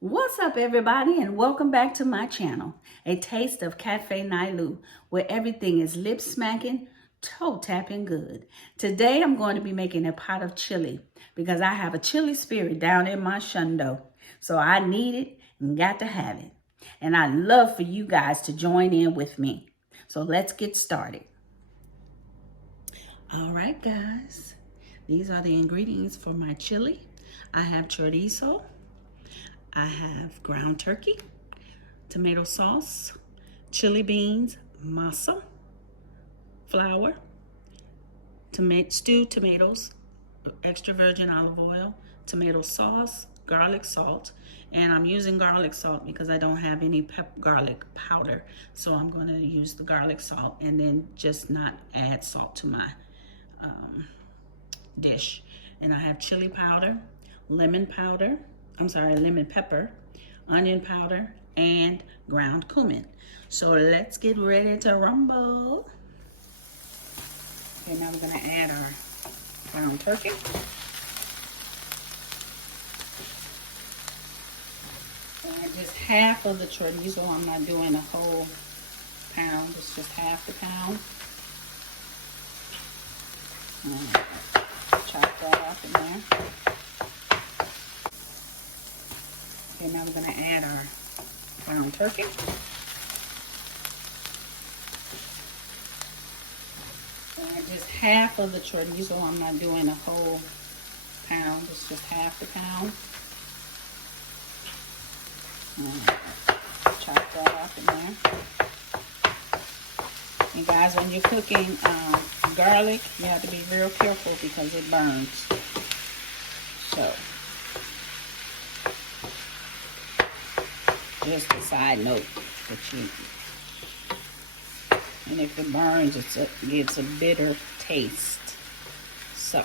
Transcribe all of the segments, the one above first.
What's up, everybody, and welcome back to my channel, A Taste of Cafe Nailu, where everything is lip smacking, toe tapping good. Today, I'm going to be making a pot of chili because I have a chili spirit down in my shundo. So I need it and got to have it. And I'd love for you guys to join in with me. So let's get started. All right, guys, these are the ingredients for my chili. I have chorizo. I have ground turkey, tomato sauce, chili beans, masa, flour, stewed tomatoes, extra virgin olive oil, tomato sauce, garlic salt, and I'm using garlic salt because I don't have any garlic powder, so I'm going to use the garlic salt and then just not add salt to my dish. And I have chili powder, lemon pepper, onion powder, and ground cumin. So let's get ready to rumble. Okay, now we're gonna add our ground turkey. And just half of the chorizo. I'm not doing a whole pound, it's just half the pound. Chop that up in there. Okay, now we're going to add our ground turkey. And just half of the chorizo. I'm not doing a whole pound, it's just half the pound. Chop that up in there. And guys, when you're cooking garlic, you have to be real careful because it burns. So, just a side note that and if it burns, it gives a bitter taste. So,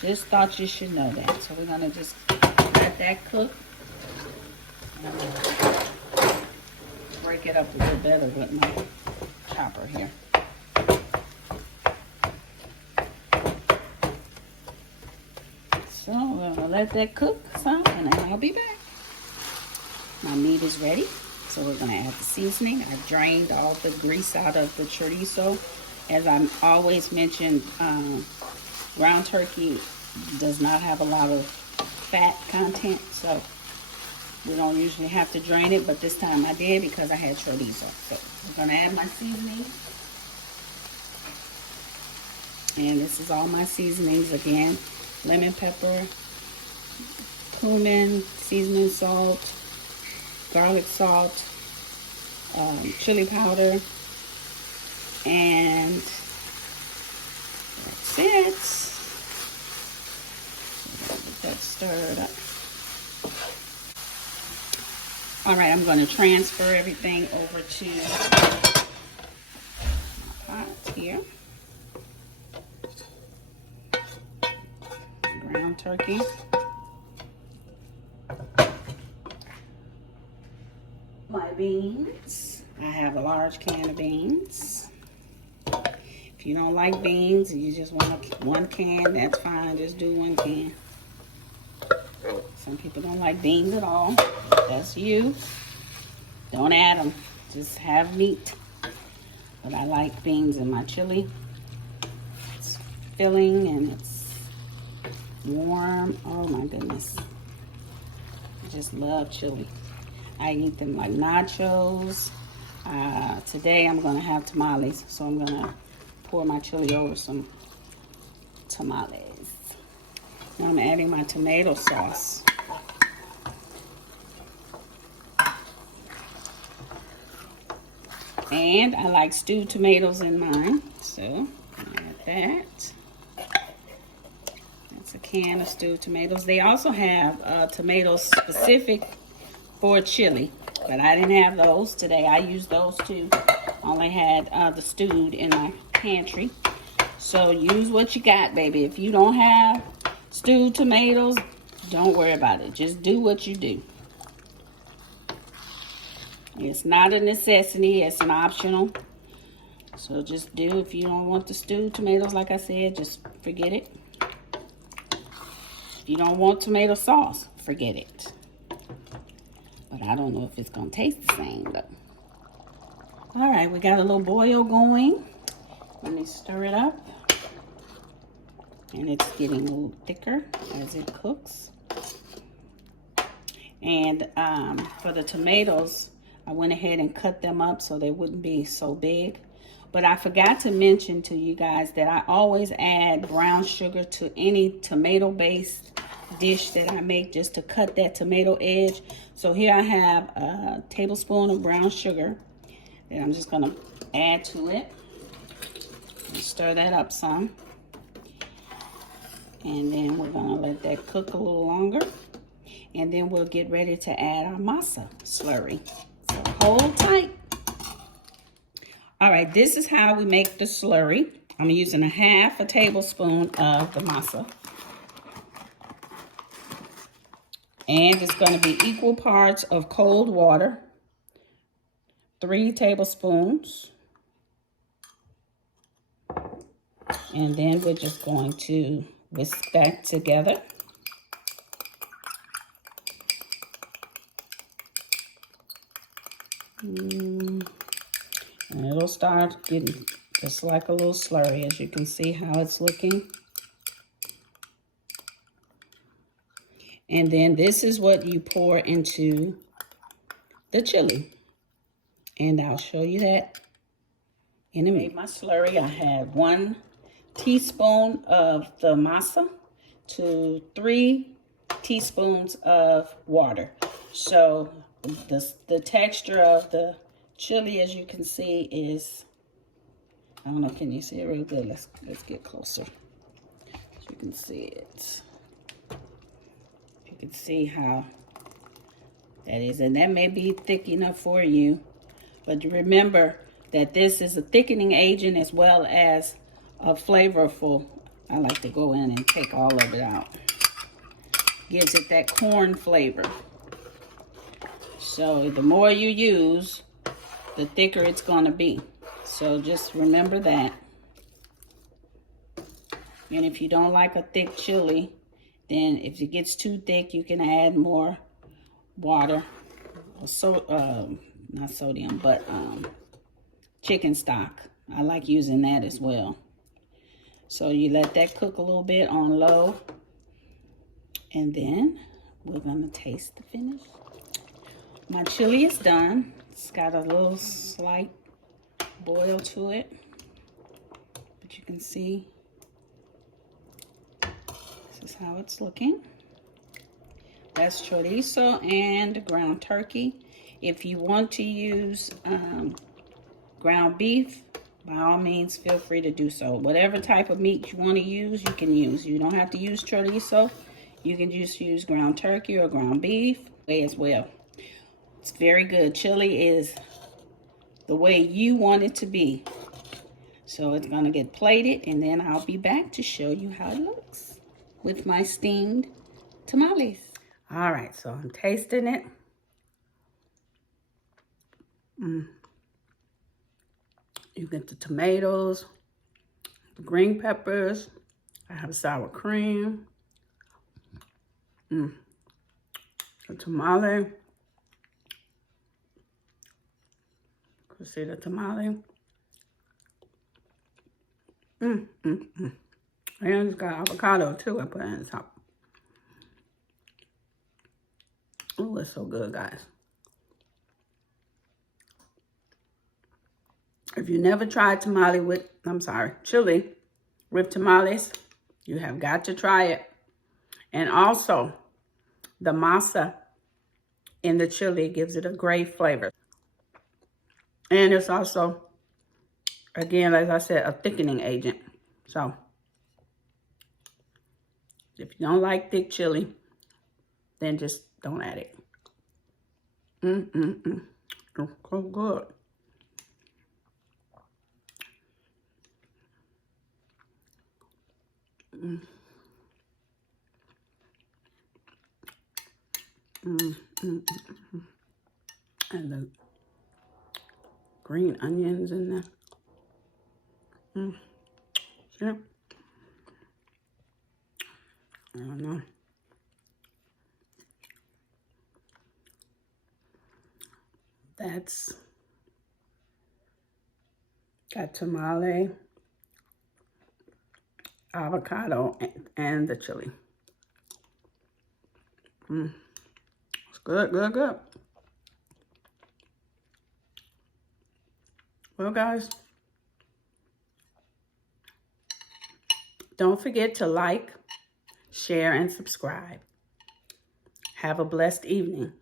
just thought you should know that. So we're gonna just let that cook. Break it up a little better with my chopper here. So we're gonna let that cook some, and then I'll be back. My meat is ready, so we're gonna add the seasoning. I drained all the grease out of the chorizo. As I always mention, ground turkey does not have a lot of fat content, so we don't usually have to drain it, but this time I did because I had chorizo. So we're gonna add my seasoning. And this is all my seasonings again. Lemon pepper, cumin, seasoning salt, garlic salt, chili powder, and that's it. Get that stirred up. All right, I'm going to transfer everything over to my pot here. Ground turkey. My beans. I have a large can of beans. If you don't like beans, you just want one can, that's fine. Just do one can. Some people don't like beans at all. That's you. Don't add them. Just have meat. But I like beans in my chili. It's filling and it's warm. Oh my goodness. I just love chili. I eat them like nachos. Today I'm gonna have tamales, so I'm gonna pour my chili over some tamales. Now I'm adding my tomato sauce. And I like stewed tomatoes in mine, so add that. That's a can of stewed tomatoes. They also have tomatoes specific for chili, but I didn't have those today. I used those too. I only had the stewed in my pantry. So use what you got, baby. If you don't have stewed tomatoes, don't worry about it. Just do what you do. It's not a necessity, it's an optional. So just do. If you don't want the stewed tomatoes, like I said, just forget it. If you don't want tomato sauce, forget it. But I don't know if it's gonna taste the same though. All right, we got a little boil going. Let me stir it up. And it's getting a little thicker as it cooks. And for the tomatoes, I went ahead and cut them up so they wouldn't be so big. But I forgot to mention to you guys that I always add brown sugar to any tomato-based dish that I make, just to cut that tomato edge. So here I have a tablespoon of brown sugar that I'm just gonna add to it. And stir that up some. And then we're gonna let that cook a little longer. And then we'll get ready to add our masa slurry. So hold tight. All right, this is how we make the slurry. I'm using a tablespoon of the masa. And it's gonna be equal parts of cold water, 3 tablespoons. And then we're just going to whisk that together. And it'll start getting just like a little slurry, as you can see how it's looking. And then this is what you pour into the chili. And I'll show you that in a minute. My slurry, I had 1 teaspoon of the masa to 3 teaspoons of water. So the texture of the chili, as you can see, is, I don't know, can you see it real good? Let's get closer. So you can see it. You can see how that is, and that may be thick enough for you, but remember that this is a thickening agent as well as a flavorful. I like to go in and take all of it out. Gives it that corn flavor. So the more you use, the thicker it's going to be. So just remember that. And if you don't like a thick chili, then if it gets too thick, you can add more water. So, not sodium, but chicken stock. I like using that as well. So you let that cook a little bit on low. And then we're going to taste the finish. My chili is done. It's got a little slight boil to it. But you can see this is how it's looking. That's chorizo and ground turkey. If you want to use ground beef, by all means, feel free to do so. Whatever type of meat you want to use, you can use. You don't have to use chorizo. You can just use ground turkey or ground beef as well. It's very good. Chili is the way you want it to be. So it's going to get plated, and then I'll be back to show you how it looks with my steamed tamales. All right, so I'm tasting it. You get the tomatoes, the green peppers. I have sour cream. The tamale. You see the tamale. And it's got avocado too. I put it on the top. Oh, it's so good, guys. If you never tried chili with tamales, you have got to try it. And also, the masa in the chili gives it a great flavor. And it's also, again, as I said, a thickening agent. So, if you don't like thick chili, then just don't add it. It's so good. And the green onions in there. Yeah. I don't know. That's got tamale, avocado, and the chili. It's good, good, good. Well, guys, don't forget to like, share, and subscribe. Have a blessed evening.